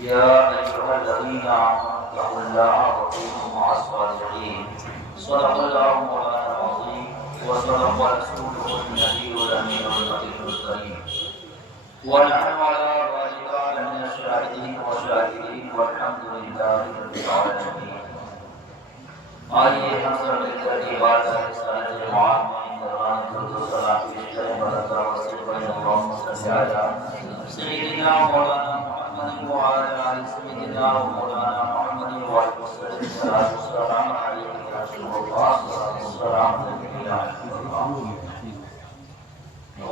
يا أيها الذين آمنوا اتقوا الله وكونوا مع الصادقين صدق الله مولانا العظيم وصدق رسوله النبي الأمين واللطيف الكريم ونحن على ذلك من الشاهدين والشاكرين والحمد لله رب العالمين. آئیے ہم سب مل کر کے بات رسالت جماعت میں قرآن درود و سلام پیش کریں برکات واسطے بڑے اللہم صلی علی سیدنا مولانا محمد وعلی آل سیدنا مولانا محمد وعلی وسلم السلام علیکم یا رسول اللہ السلام علیکم یا رسول اللہ.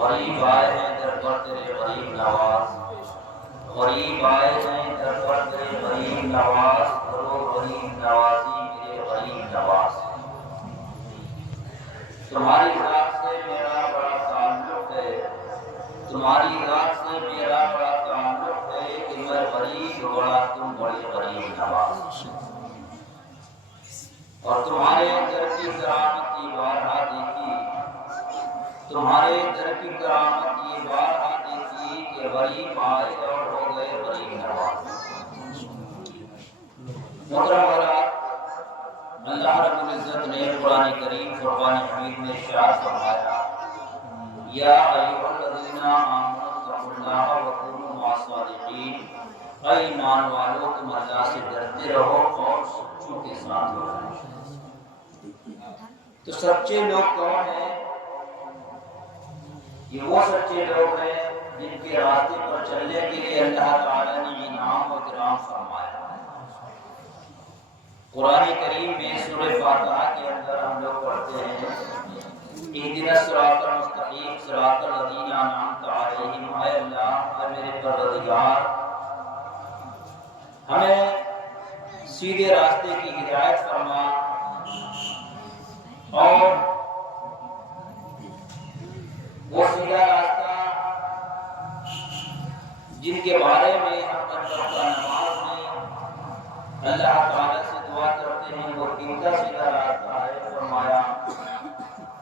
غریب آئے ہیں در پر تیرے غریب نواز، غریب آئے ہیں در پر تیرے غریب نواز، کرو غریب نوازی میرے غریب نواز. تمہاری ذات سے میرا بڑا تعلق ہے، تمہاری ذات سے میرا بڑا تعلق ہے کہ میں غریب بڑا تم بڑے غریب نواز. اور تمہارے در کی کرامت یہ بارہا دیکھی، تمہارے در کی کرامت یہ بارہا دیکھی کہ غریب آئے اور ہو گئے غریب نواز. محترم حضرات، اللہ رب العزت نے قرآن کریم فرقان حمید میں ارشاد فرمایا یا ایھا الذین آمنوا اتقوا اللہ وکونوا مع الصادقین، اے ایمان والو تم اللہ سے ڈرتے رہو اور سچوں کے ساتھ رہو. تو سچے لوگ کون ہیں؟ یہ وہ سچے لوگ ہیں جن کے راستے پر چلنے کے لیے اللہ تعالی نے انعام و کرام فرمایا. قرآن کریم میں سورہ فاتحہ کے اندر ہم لوگ پڑھتے ہیں اہدنا الصراط المستقیم صراط الذین انعمت علیہم، اے اللہ اے میرے پروردگار ہمیں سیدھے راستے کی ہدایت فرما، اور وہ سیدھا راستہ جن کے بارے میں ہم نماز میں اللہ تعالیٰ سے دعا کرتے ہیں وہ کن کا سیدھا راستہ ہے. فرمایا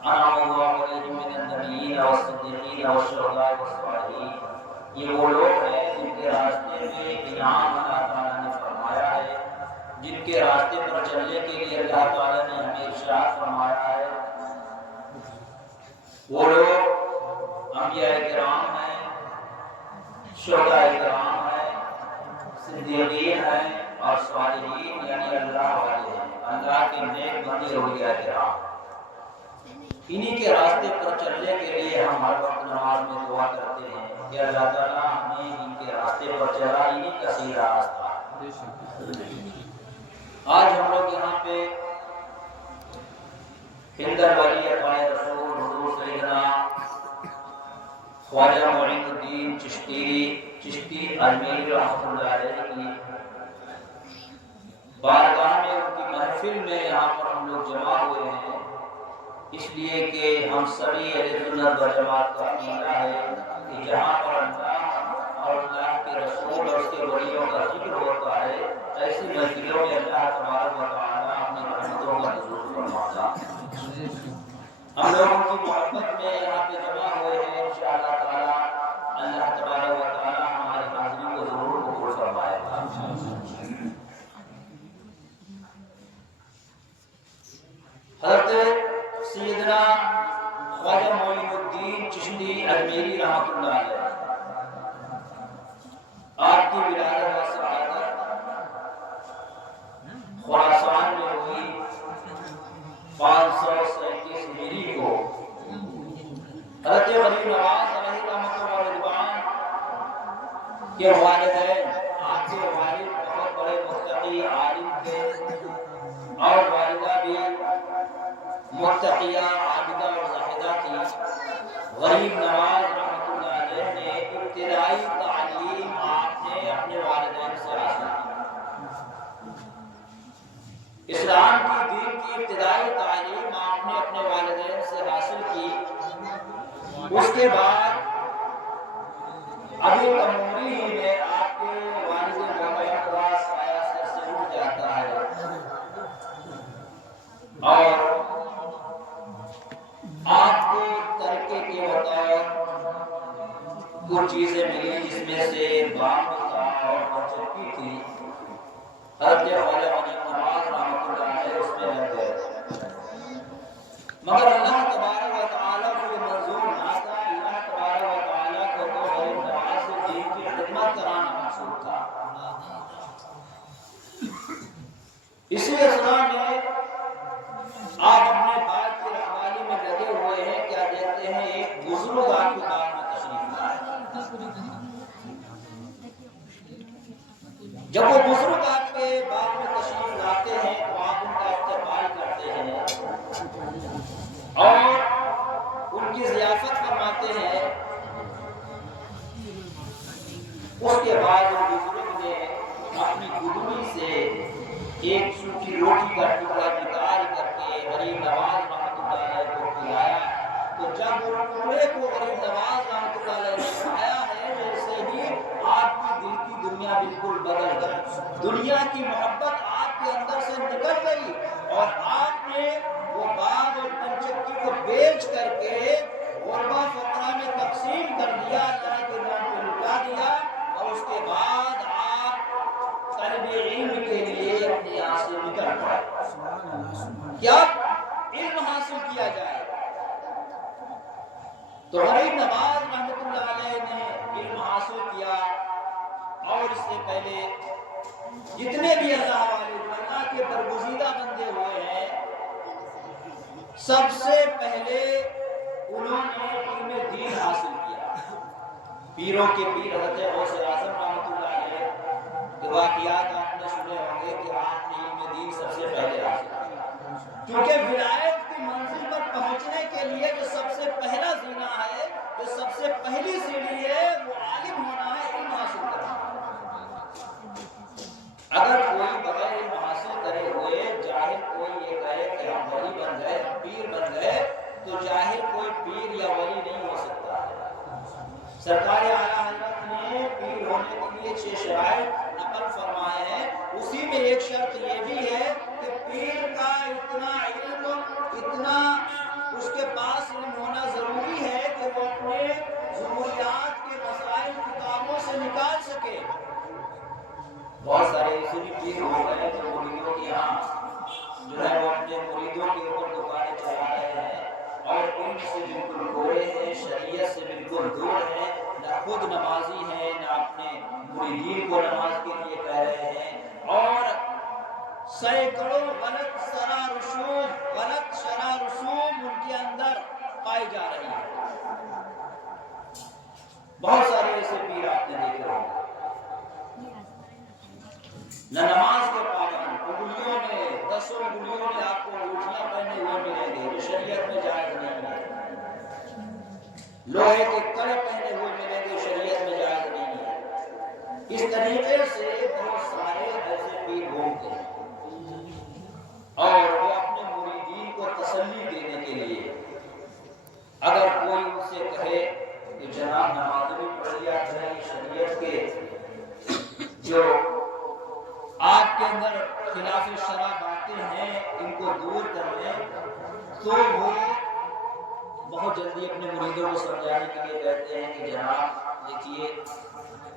انعم اللہ علیہم من النبیین والصدیقین والشہداء والصالحین، یہ وہ لوگ ہیں جن کے راستے میں انعام اللہ تعالیٰ نے فرمایا ہے، جن کے راستے پر چلنے کے لیے اللہ تعالیٰ نے ہمیں ارشاد فرمایا ہے. وہ لوگ انبیاء کرام ہیں، شہداء کرام ہیں، صدیقین ہیں اور صالحین یعنی اللہ والے ہیں، اللہ کے نیک بندے اولیاء کرام. انہی کے راستے پر چلنے کے لیے ہم ہر وقت نماز میں دعا کرتے ہیں کہ اللہ تعالیٰ ہمیں ان کے راستے پر چلا، انہی کا سیدھا راستہ ہے. آج ہم لوگ یہاں پہ حیدر ولی اقائے رسول حضور سیدنا خواجہ معین الدین چشتی اجمیری رحمۃ اللہ علیہ کی بارگاہ میں ان کی محفل میں یہاں پر ہم لوگ جمع ہوئے ہیں، اس لیے کہ ہم سبھی اہل سنت و جماعت کا عقیدہ ہے کہ جہاں پر اللہ اور اللہ کے رسول اور اس کے ولیوں کا ذکر ہوتا ہے ایسی محفلوں میں اللہ تبارک و تعالیٰ اپنی رحمتوں کا نزول فرماتا ہے. ہم لوگ ان کی محبت میں یہاں پہ جمع ہوئے ہیں، انشاءاللہ تعالیٰ اللہ تبارک و تعالیٰ ہماری حاضری کو ضرور قبول فرمائے گا. حضرت سیدنا خواجہ معین الدین چشتی اجمیری رحمۃ اللہ علیہ آپ کی ولادت و سعادت خراسان میں ہوئی 537 ہجری کو. حضرت غریب نواز علیہ رحمۃ و رضوان کے والدین، آپ کے والد بہت بڑے متقی عالم تھے اور والدہ بھی متقیہ عابدہ اور زاہدہ تھی. غریب نواز رحمۃ اللہ علیہ نے ابتدائی تعلیم آپ نے اپنے والدین سے حاصل کی. اسلام کی دین کی ابتدائی تعلیم آپ نے اپنے والدین سے حاصل کی. اس کے بعد ابھی تموری ہی میں آپ کے والد محمد کا سایہ سر سے اٹھ جاتا ہے اور آپ کو ترکے کے بطور کچھ چیزیں ملی جس میں سے بام تھا اور چکی تھی. اسی اسلام میں آپ اپنے بات کی رہنمائی میں لگے ہوئے ہیں، کیا دیکھتے ہیں ایک بزرگ آپ کے بات میں تشریف لائے۔ جب وہ بزرگ آپ کے بات میں تشریف لاتے ہیں تو آپ ان کا استقبال کرتے ہیں اور ان کی ضیافت فرماتے ہیں۔ اس کے بعد وہ بزرگ نے اپنی گدڑی سے ایک سوکھی روٹی کا ٹکڑا نکال کر کے غریب نواز رحمۃ اللہ علیہ کو کھلایا۔ تو جب وہ ٹکڑے کو غریب نواز رحمۃ اللہ علیہ نے کھایا ہے، جیسے ہی آپ کی دل کی دنیا بالکل بدل گئی، دنیا کی محبت آپ کے اندر سے نکل گئی اور آپ نے وہ باغ اور پنچکی کو بیچ کر کے غربا فقراء میں تقسیم کر دیا، اللہ کے نام پہ لٹا دیا، اور اس کے بعد آپ طلب علم کے لیے اپنے یہاں سے نکل پڑے۔ کیا علم حاصل کیا جائے؟ تو غریب نواز رحمۃ اللہ علیہ نے علم حاصل کیا، اور اس سے پہلے جتنے بھی اللہ والے جو اللہ کے برگزیدہ بندے ہوئے ہیں، سب سے پہلے انہوں نے علم دین حاصل کیا۔ پیروں کے پیر حضرت غوث اعظم رحمۃ اللہ علیہ کے واقعات آپ نے سنے ہوں گے کہ آپ نے علم دین سب سے پہلے حاصل کیا، کیونکہ ولایت کی منزل پر پہنچنے کے لیے جو سب سے پہلا زینہ ہے، جو سب سے پہلی سیڑھی ہے، وہ عالم ہونا ہے، علم حاصل کرنا۔ اگر کوئی بغیر علم حاصل کرے ہوئے جاہل کوئی یہ کہے کہ ہم ولی بن گئے، ہم پیر بن گئے، تو جاہل کوئی پیر یا ولی نہیں ہو سکتا ہے۔ سرکار اعلیٰ حضرت نے پیر ہونے کے لیے 6 شرائط نقل فرمائے ہیں، اسی میں ایک شرط یہ بھی ہے کہ پیر کا اتنا علم، اتنا اس کے پاس علم ہونا ضروری ہے کہ وہ اپنے ضروریات کے مسائل کتابوں سے نکال سکے۔ بہت سارے ایسے بھی پیر ہو گئے جو مریدوں کے یہاں جو ہے وہ اپنے مریدوں کے اوپر دکانیں چلا رہے ہیں اور علم سے بالکل گورے ہیں، شریعت سے بالکل دور ہیں، نہ خود نمازی ہیں، نہ اپنے مریدین کو نماز کے لیے کہہ رہے ہیں، اور سینکڑوں غلط شرع رسوم ان کے اندر پائی جا رہی ہے۔ بہت سارے ایسے پیر آپ نے دیکھے ہوں گے، نہ نماز کے پابند، انگلیوں میں 10 انگلیوں میں آپ کو انگوٹھیاں پہنے ہوئے ملیں گے جو شریعت میں جائز نہیں ہے، لوہے کے کڑے پہنے ہوئے ملیں گے، شریعت میں جائز نہیں ہے۔ اس طریقے سے بہت سارے ایسے پیر گھومتے ہیں اور وہ اپنے مریدین کو تسلی دینے کے لیے اگر کوئی ان سے کہے کہ جناب نماز بھی پڑھ لیا کریں، شریعت کے جو آپ کے اندر خلاف شرع باتیں ہیں ان کو دور کر لیں، تو وہ بہت جلدی اپنے مریدوں کو سمجھانے کے لیے کہتے ہیں کہ جناب دیکھیے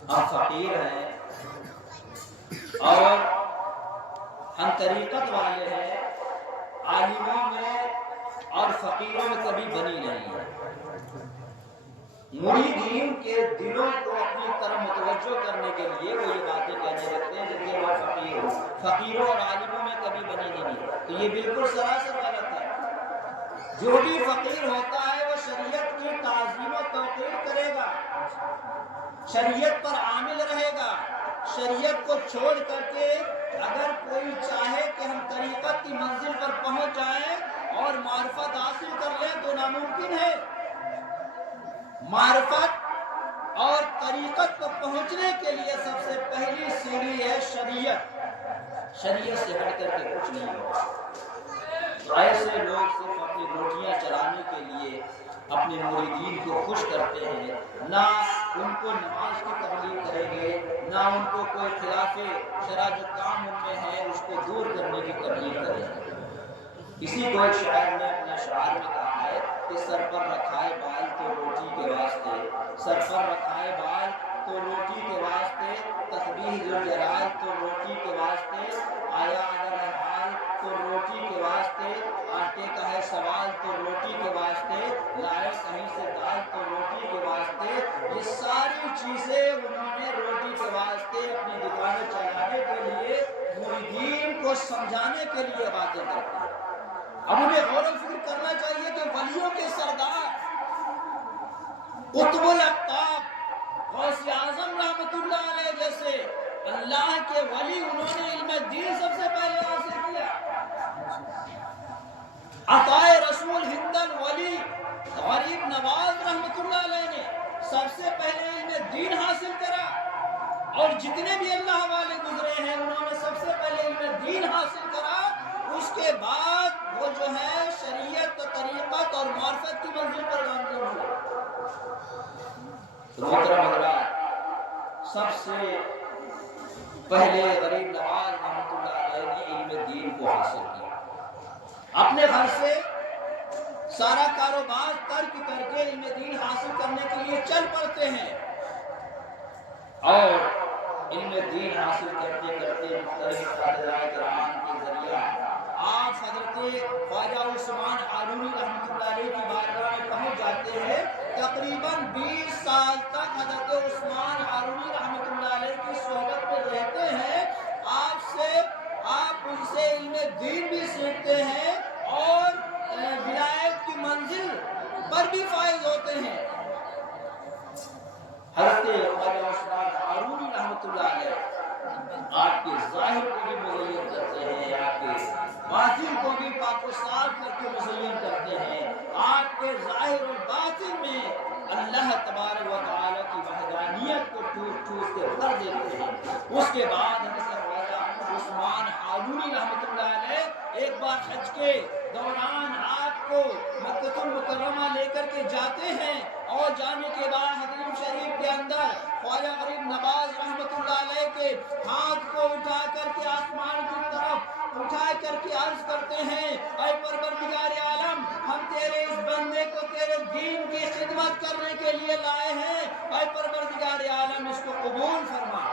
ہم فقیر ہیں اور ہم طریقت والے ہیں، عالموں میں اور فقیروں میں کبھی بنی نہیں ہے۔ مریدین کے دلوں کو اپنی طرف متوجہ کرنے کے لیے وہ یہ باتیں کہنے لگتے ہیں کہ وہ فقیر ہو، فقیروں اور عالموں میں کبھی بنی نہیں ہے، تو یہ بالکل سراسر غلط ہے۔ جو بھی فقیر ہوتا ہے وہ شریعت کی تعظیم و توقیر کرے گا، شریعت پر عامل رہے گا، شریعت کو چھوڑ کر کے اگر کوئی چاہے کہ ہم طریقت کی منزل پر پہنچ جائیں اور معرفت حاصل کر لیں تو ناممکن ہے۔ معرفت اور طریقت پر پہنچنے کے لیے سب سے پہلی سیڑھی ہے شریعت، شریعت سے ہٹ کر کے کچھ نہیں ہوگا۔ ایسے لوگ صرف اپنی روٹیاں چلانے کے لیے اپنے مریدین کو خوش کرتے ہیں، نہ ان کو نماز کی تبلیغ کریں گے، نہ ان کو کوئی خلاف شرع جو کام ان میں ہے اس کو دور کرنے کی تبلیغ کریں گے۔ اسی کو ایک شاعر نے اپنے اشعار میں کہا ہے کہ سر پر رکھائے بال تو روٹی کے واسطے، سر پر رکھائے بال تو روٹی کے واسطے، تسبیح ذوالجلال تو روٹی کے واسطے، آیا اگر حال تو روٹی کے واسطے، آٹے کا ہے سوال تو روٹی کے واسطے، لائے کہیں سے دال تو روٹی کے واسطے، یہ ساری چیزیں انہوں نے روٹی کے واسطے اپنی دکان رسالت چلانے کے لیے مریدین کو سمجھانے کے لیے باتیں کرتے ہیں۔ اب انہیں غور و فکر کرنا چاہیے کہ ولیوں کے سردار قطب الاقطاب غوث اعظم رحمۃ اللہ علیہ جیسے اللہ کے ولی، انہوں نے علم دین سب سے پہلے حاصل کیا۔ عطائے رسول ہندن ولی غریب نواز رحمۃ اللہ علیہ نے سب سے پہلے علم دین حاصل کرا، اور جتنے بھی اللہ والے گزرے ہیں انہوں نے سب سے پہلے علم دین حاصل کرا، اس کے بعد وہ جو ہے شریعت، طریقت اور معرفت کی منزل پر گامزن ہوئے۔ محترم حضرات، سب سے پہلے غریب نواز رحمۃ اللہ علیہ نے علم دین کو حاصل کیا۔ اپنے گھر سے سارا کاروبار ترک کر کے علم دین حاصل کرنے کے لیے چل پڑتے ہیں، اور علم دین حاصل کرتے کرتے مختلف اساتذہ کرام کے ذریعہ آپ حضرت خواجہ عثمان ہارونی رحمۃ اللہ علیہ کی بارگاہ میں پہنچ جاتے ہیں۔ تقریباً 20 سال تک حضرت عثمان ہارونی رحمۃ اللہ علیہ کی صحبت میں رہتے ہیں۔ آپ ان سے علم دین بھی سیکھتے ہیں اور ولایت کی منزل پر بھی فائز ہوتے ہیں۔ حضرت خواجہ عثمان ہارونی رحمۃ اللہ علیہ آپ کے ظاہر کو بھی مزین کرتے ہیں، آپ کے باطن کو بھی پاک و صاف کر کے مزین کرتے ہیں۔ آپ کے ظاہر اور باطن میں اللہ تبارک و تعالیٰ کی وحدانیت کو ٹوٹ ٹوٹ کے بھر دیتے ہیں۔ اس کے بعد حضرت خواجہ عثمان ہارونی رحمۃ اللہ علیہ ایک بار حج کے دوران آپ کو مکہ المکرمہ لے کر کے جاتے ہیں، اور جانے کے بعد حرم شریف کے اندر خواجہ غریب نواز رحمۃ اللہ علیہ کے ہاتھ کو اٹھا کر کے آسمان کی طرف اٹھا کر کے عرض کرتے ہیں، اے پروردگار عالم، ہم تیرے اس بندے کو تیرے دین کی خدمت کرنے کے لیے لائے ہیں، اے پروردگار عالم اس کو قبول فرما۔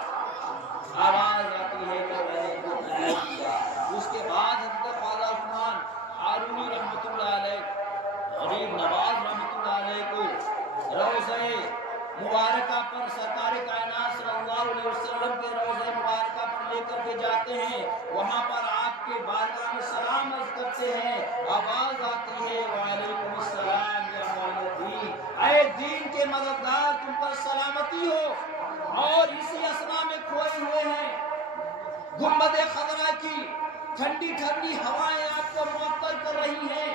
آواز آتی ہے کہ میں نے کو قبول کیا۔ اس کے بعد حضرت خواجہ عثمان ہارونی رحمۃ اللہ علیہ غریب نواز رحمۃ اللہ علیہ کو روضہ مبارکہ پر سرکار کائنات صلی اللہ علیہ وسلم کے روضہ مبارکہ پر لے کر کے جاتے ہیں۔ وہاں پر آپ کے بارگاہ میں سلام عرض کرتے ہیں۔ آواز آتی ہے، وعلیکم السلام یا مولا الدین، اے دین کے مددگار، تم پر سلامتی ہو۔ اور اسی اسنا میں کھوئے ہوئے ہیں، گنبد خضرا کی ٹھنڈی ٹھنڈی ہوائیں آپ کو معطر کر رہی ہیں،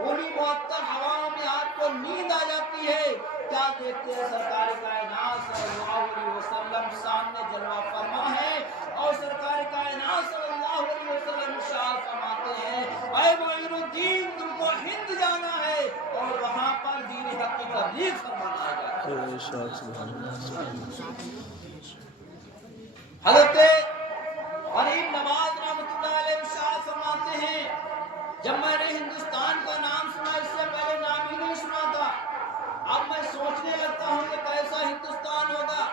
انہی معطر ہواؤں میں آپ کو نیند آ جاتی ہے۔ کیا دیکھتے ہیں؟ سرکار کائنات صلی اللہ علیہ وسلم سامنے جلوہ فرما ہے، اور سرکار کائنات صلی اللہ علیہ وسلم ارشاد فرماتے ہیں، اے معین الدین، تم کو ہند جانا ہے اور وہاں پر دین حق کی تبلیغ فرمانا ہے۔ حضرت غریب نواز رحمۃ اللہ علیہ ارشاد فرماتے ہیں، جب میں نے ہندوستان کا نام سنا، اس سے پہلے نام ہی نہیں سنا تھا، اب میں سوچنے لگتا ہوں کہ کیسا ہندوستان ہوگا،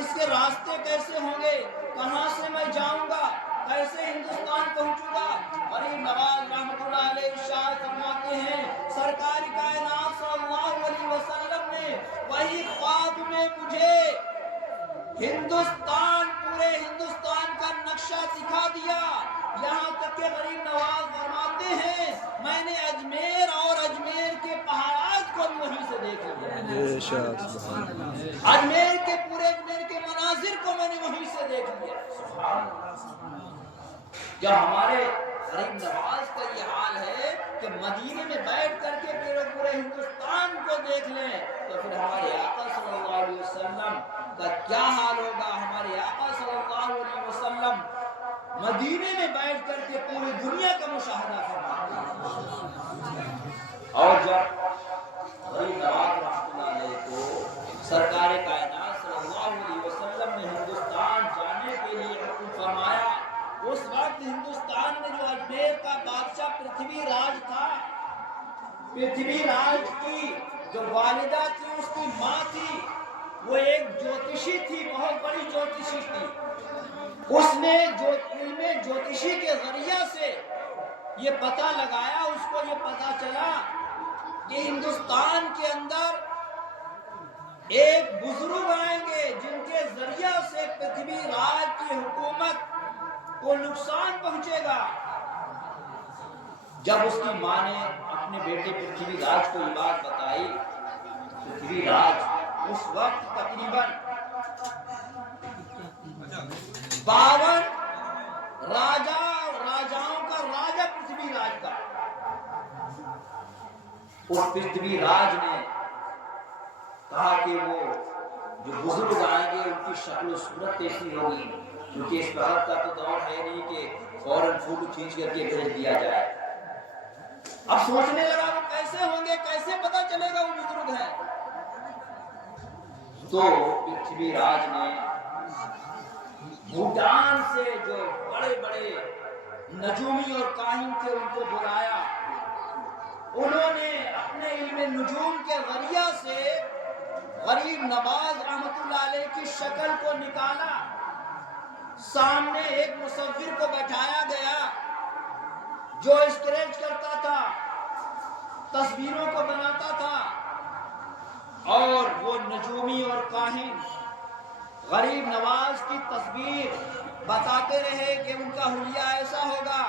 اس کے راستے کیسے ہوں گے، کہاں سے میں جاؤں گا، کیسے ہندوستان پہنچوں گا۔ غریب نواز رحمۃ اللہ علیہ ارشاد فرماتے ہیں، سرکار کائنات صلی اللہ علیہ وسلم نے وہی خواب میں مجھے ہندوستان، پورے ہندوستان کا نقشہ دکھا دیا، یہاں تک کہ غریب نواز فرماتے ہیں میں نے اجمیر اور اجمیر کے پہاڑات کو بھی وہیں سے دیکھ لیا، اجمیر کے پورے اجمیر کے مناظر کو میں نے وہیں سے دیکھ لیا۔ جب ہمارے غریب نواز کا یہ حال ہے کہ مدینے میں بیٹھ کر کے پورے ہندوستان کو دیکھ لیں، تو پھر ہمارے آقا صلی اللہ علیہ وسلم کا کیا حال ہوگا۔ ہمارے آقا صلی اللہ علیہ وسلم مدینے میں بیٹھ کر کے پوری دنیا کا مشاہدہ فرماتے ہیں۔ اور جب غریب نواز رحمۃ اللہ علیہ کو سرکار کائنات صلی اللہ علیہ وسلم نے ہندوستان جانے کے لیے حکم فرمایا، اس وقت ہندوستان میں جو اجمیر کا بادشاہ پرتھوی راج تھا، پرتھوی راج کی جو والدہ تھی، اس کی ماں تھی، وہ ایک جوتشی تھی، بہت بڑی جوتشی تھی۔ اس نے جو علم جوتشی کے ذریعہ سے یہ پتہ لگایا، اس کو یہ پتہ چلا کہ ہندوستان کے اندر ایک بزرگ آئیں گے جن کے ذریعہ سے پرتھوی راج کی حکومت کو نقصان پہنچے گا۔ جب اس کی ماں نے اپنے بیٹے پرتھوی راج کو یہ بات بتائی، پرتھوی راج اس وقت تقریباً 52 راجاؤں کا راجا پرتھوی راج کا۔ اس پرتھوی راج نے کہا کہ وہ جو بزرگ آئیں گے ان کی شکل و صورت کیسی ہوگی، کیونکہ اس وقت کا تو دور ہے نہیں کہ فوراً فوٹو کھینچ کر کے بھیج دیا جائے۔ اب سوچنے لگا وہ کیسے ہوں گے، کیسے پتا چلے گا وہ بزرگ ہے؟ تو پرتھوی راج نے بھوٹان سے جو بڑے بڑے نجومی اور کاہن تھے ان کو بلایا۔ انہوں نے اپنے علم نجوم کے ذریعہ سے غریب نواز رحمت اللہ علیہ کی شکل کو نکالا۔ سامنے ایک مصور کو بٹھایا گیا جو اسکریچ کرتا تھا، تصویروں کو بناتا تھا، اور وہ نجومی اور کاہن غریب نواز کی تصویر بتاتے رہے کہ ان کا حلیہ ایسا ہوگا،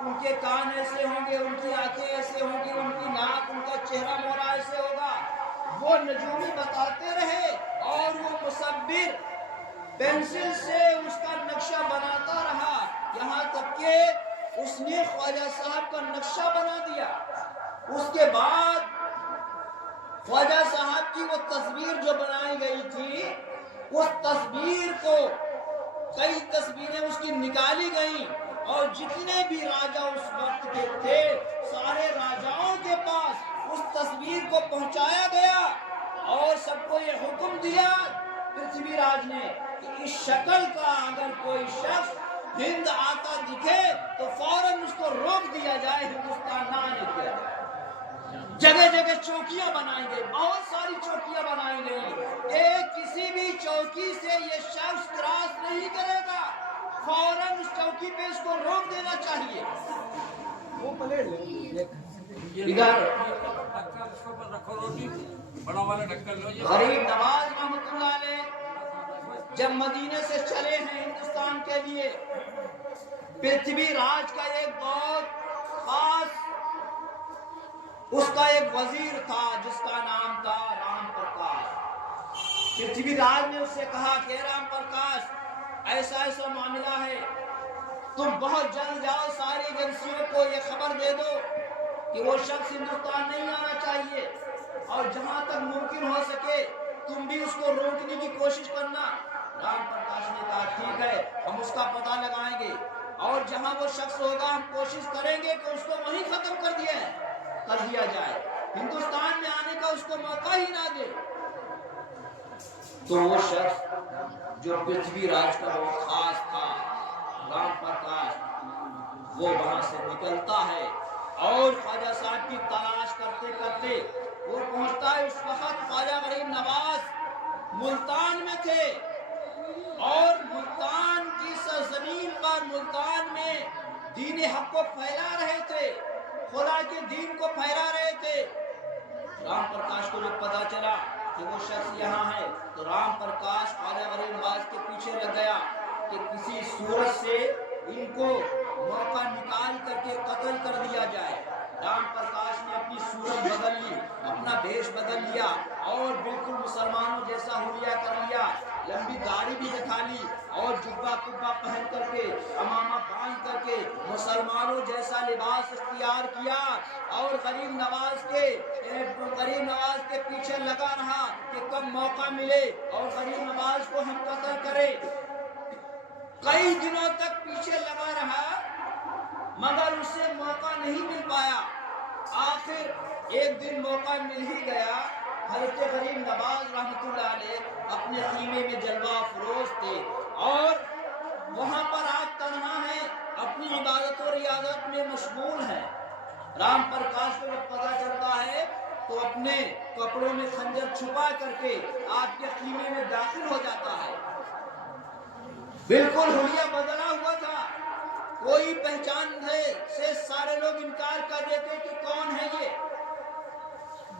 ان کے کان ایسے ہوں گے، ان کی آنکھیں ایسے ہوں گی، ان کی ناک، ان کا چہرہ مورا ایسے ہوگا۔ وہ نجومی بتاتے رہے اور وہ مصور پینسل سے اس کا نقشہ بناتا رہا، یہاں تک کہ اس نے خواجہ صاحب کا نقشہ بنا دیا۔ اس کے بعد خواجہ صاحب کی وہ تصویر جو بنائی گئی تھی، اس تصویر کو کئی تصویریں اس کی نکالی گئیں، اور جتنے بھی راجا اس وقت کے تھے سارے راجاؤں کے پاس اس تصویر کو پہنچایا گیا، اور سب کو یہ حکم دیا پرتھوی راج نے کہ اس شکل کا اگر کوئی شخص ہند آتا دکھے تو فوراً اس کو روک دیا جائے، ہندوستان نہ آنے دیا جائے۔ جگہ جگہ چوکیاں بنائیں گے، بہت ساری چوکیاں بنائی گئی، ایک کسی بھی چوکی سے یہ شخص کراس نہیں کرے گا، فوراً اس چوکی پہ اس کو روک دینا چاہیے۔ غریب نواز رحمت اللہ علیہ جب مدینے سے چلے ہیں ہندوستان کے لیے، پرتھوی راج کا ایک بہت خاص اس کا ایک وزیر تھا جس کا نام تھا رام پرکاش۔ پرتھوی راج نے اس سے کہا کہ رام پرکاش ایسا ایسا معاملہ ہے، تم بہت جلد جاؤ ساری ایجنسیوں کو یہ خبر دے دو کہ وہ شخص ہندوستان نہیں آنا چاہیے، اور جہاں تک ممکن ہو سکے تم بھی اس کو روکنے کی کوشش کرنا۔ رام پرکاش نے کہا ٹھیک ہے، ہم اس کا پتہ لگائیں گے، اور جہاں وہ شخص ہوگا ہم کوشش کریں گے کہ اس کو وہیں ختم کر دیا جائے، ہندوستان میں آنے کا اس کو موقع ہی نہ دے۔ تو وہ شخص جو پرتھوی راج کا وہ خاص تھا رام پرکاش، وہ وہاں سے نکلتا ہے اور خواجہ صاحب کی تلاش کرتے کرتے وہ پہنچتا ہے۔ اس وقت خواجہ غریب نواز ملتان میں تھے، اور ملتان کی سرزمین پر ملتان میں دین حق کو پھیلا رہے تھے، خدا کے دین کو پھیلا رہے تھے۔ رام پرکاش کو جب پتا چلا کہ وہ شخص یہاں ہے تو رام پرکاش خواجہ غریب نواز کے پیچھے لگ گیا کہ کسی صورت سے ان کو موقع نکال کر کے قتل کر دیا جائے۔ رام پرکاش نے اپنی صورت بدل لی، اپنا بھیش بدل لیا، اور بالکل مسلمانوں جیسا حلیہ کر لیا، لمبی داڑھی بھی دکھا لی، اور جبہ کبہ پہن کر کے امامہ باندھ کر کے مسلمانوں جیسا لباس اختیار کیا، اور غریب نواز کے پیچھے لگا رہا کہ کب موقع ملے اور غریب نواز کو ہم قتل کریں۔ کئی دنوں تک پیچھے لگا رہا مگر اسے موقع نہیں مل پایا۔ آخر ایک دن موقع مل ہی گیا۔ حضرت غریب نواز رحمت اللہ علیہ اپنے خیمے میں جلوہ افروز تھے، اور وہاں پر آپ تنہا ہیں، اپنی عبادت و ریاضت میں مشغول ہیں۔ رام پرکاش کو جب پتہ چلتا ہے تو اپنے کپڑوں میں خنجر چھپا کر کے آپ کے خیمے میں داخل ہو جاتا ہے۔ بالکل حلیہ بدلا ہوا تھا، کوئی پہچاننے سے سارے لوگ انکار کر دیتے کہ کون ہے یہ۔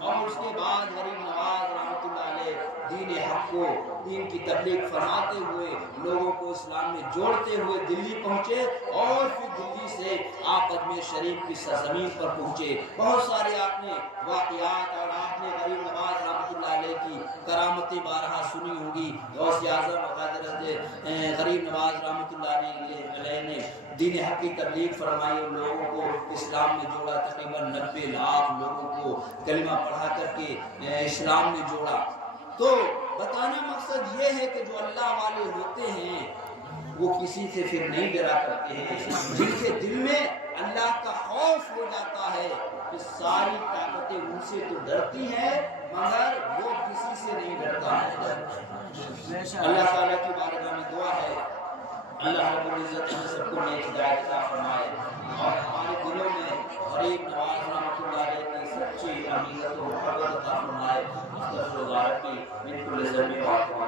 اور اس کے بعد غریب نواز رحمتullah علیہ دین حق کو دین کی تبلیغ فرماتے ہوئے لوگوں کو اسلام میں جوڑتے ہوئے دلی پہنچے اور پھر دلی سے آپ اجمیر شریف کی سرزمین پر پہنچے. بہت سارے آپ نے واقعات اور آپ نے غریب نواز رحمتullah علیہ کی کرامتیں بارہا سنی ہوگی. غوث اعظم حضرت غریب نواز رحمتullah علیہ نے دین حق کی تبلیغ فرمائی اور لوگوں کو اسلام میں جوڑا. تقریباً 90 لاکھ لوگوں کو کلمہ پڑھا کر کے اسلام میں جوڑا. تو بتانا مقصد یہ ہے کہ جو اللہ والے ہوتے ہیں وہ کسی سے پھر نہیں ڈرا کرتے ہیں. جن کے دل میں اللہ کا خوف ہو جاتا ہے کہ ساری طاقتیں ان سے تو ڈرتی ہیں مگر وہ کسی سے نہیں ڈرتا ہے. اللہ تعالیٰ کی بارگاہ میں دعا ہے اللہ رب العزت ہم سب کو نیک ہدایت عطا فرمائے اور ہمارے دلوں میں غریب نواز رحمتullah علیہ کی سچی عقیدت و محبت عطا فرمائے. استغفر اللہ ربی من کل ذنب و